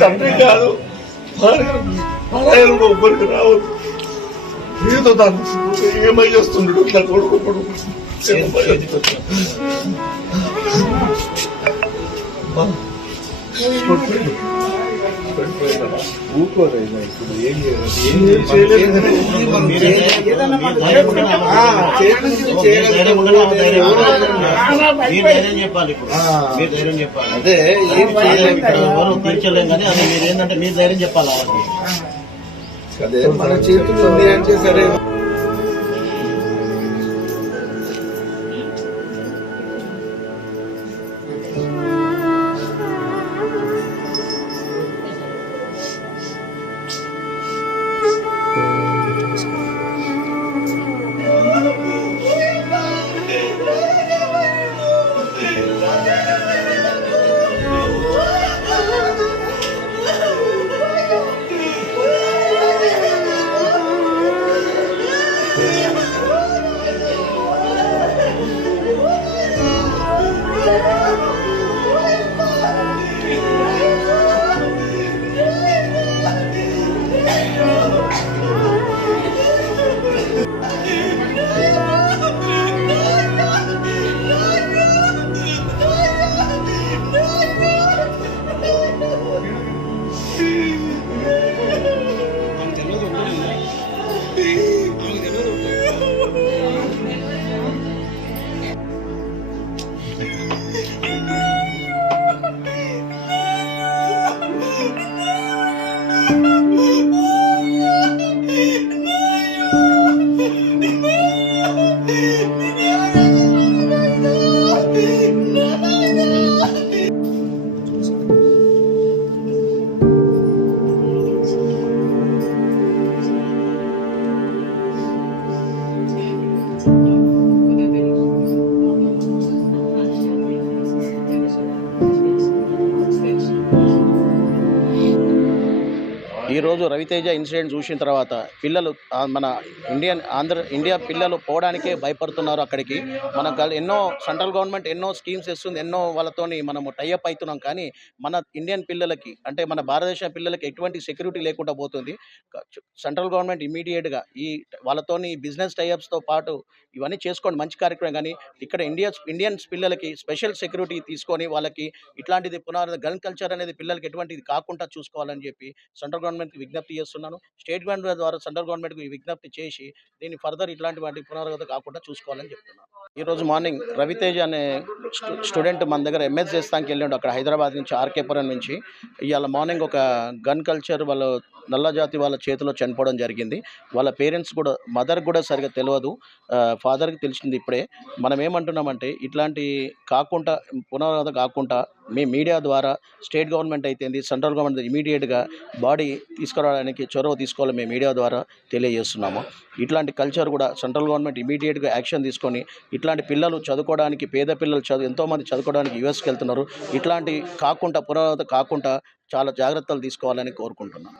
తండ్రి కాదు ఒక్కరికి రావద్దు. ఏదో దాన్ని ఏమై చేస్తున్నాడు నా కొడుకు. ఊరుకోరైనా ఇప్పుడు ఏం చెప్పాలి. మీరు ధైర్యం చెప్పాలి. అదే ఎవరు తీర్చలేం కానీ అది మీరు ఏంటంటే మీరు ధైర్యం చెప్పాలి. అదే మన చేతులు ఉంది అంటే సరే. ఈరోజు రవితేజ ఇన్సిడెంట్ చూసిన తర్వాత పిల్లలు మన ఇండియా పిల్లలు పోవడానికే భయపడుతున్నారు. అక్కడికి మనకు ఎన్నో సెంట్రల్ గవర్నమెంట్ ఎన్నో స్కీమ్స్ ఇస్తుంది, ఎన్నో వాళ్ళతోని మనము టైఅప్ అవుతున్నాం. కానీ మన ఇండియన్ పిల్లలకి అంటే మన భారతదేశ పిల్లలకి ఎటువంటి సెక్యూరిటీ లేకుండా పోతుంది. సెంట్రల్ గవర్నమెంట్ ఇమీడియట్గా వాళ్ళతోని బిజినెస్ టైఅప్స్తో పాటు ఇవన్నీ చేసుకోండి, మంచి కార్యక్రమం. కానీ ఇక్కడ ఇండియన్స్ పిల్లలకి స్పెషల్ సెక్యూరిటీ తీసుకొని వాళ్ళకి ఇట్లాంటిది గన్ కల్చర్ అనేది పిల్లలకి ఎటువంటిది కాకుండా చూసుకోవాలని చెప్పి సెంట్రల్ గవర్నమెంట్కి విజ్ఞప్తి చేస్తున్నాను. స్టేట్ గవర్నమెంట్ ద్వారా సెంట్రల్ గవర్నమెంట్కి విజ్ఞప్తి చేసి దీన్ని ఫర్దర్ ఇట్లాంటి వాటి పునరావృతం కాకుండా చూసుకోవాలని చెప్తున్నాను. ఈరోజు మార్నింగ్ రవితేజ అనే స్టూడెంట్ మన దగ్గర ఎంఎస్ చేస్తానికి వెళ్ళాడు, అక్కడ హైదరాబాద్ నుంచి ఆర్కేపురం నుంచి. ఇవాళ మార్నింగ్ ఒక గన్ కల్చర్ వాళ్ళు నల్ల జాతి వాళ్ళ చేతిలో చనిపోవడం జరిగింది. వాళ్ళ పేరెంట్స్ కూడా మదర్ కూడా సరిగ్గా తెలియదు, ఫాదర్కి తెలిసింది ఇప్పుడే. మనం ఏమంటున్నామంటే ఇట్లాంటి కాకుండా పునరావృతం కాకుండా మీ మీడియా ద్వారా స్టేట్ గవర్నమెంట్ అయితేంది సెంట్రల్ గవర్నమెంట్ ఇమీడియట్గా బాడీ తీసుకురావడానికి చొరవ తీసుకోవాలి మేము మీడియా ద్వారా తెలియజేస్తున్నాము. ఇట్లాంటి కల్చర్ కూడా సెంట్రల్ గవర్నమెంట్ ఇమీడియట్గా యాక్షన్ తీసుకొని ఇట్లాంటి పిల్లలు చదువుకోవడానికి పేద పిల్లలు ఎంతోమంది చదువుకోవడానికి యూఎస్కి వెళ్తున్నారు. ఇట్లాంటి కాకుండా పునరావృతం కాకుండా చాలా జాగ్రత్తలు తీసుకోవాలని కోరుకుంటున్నాను.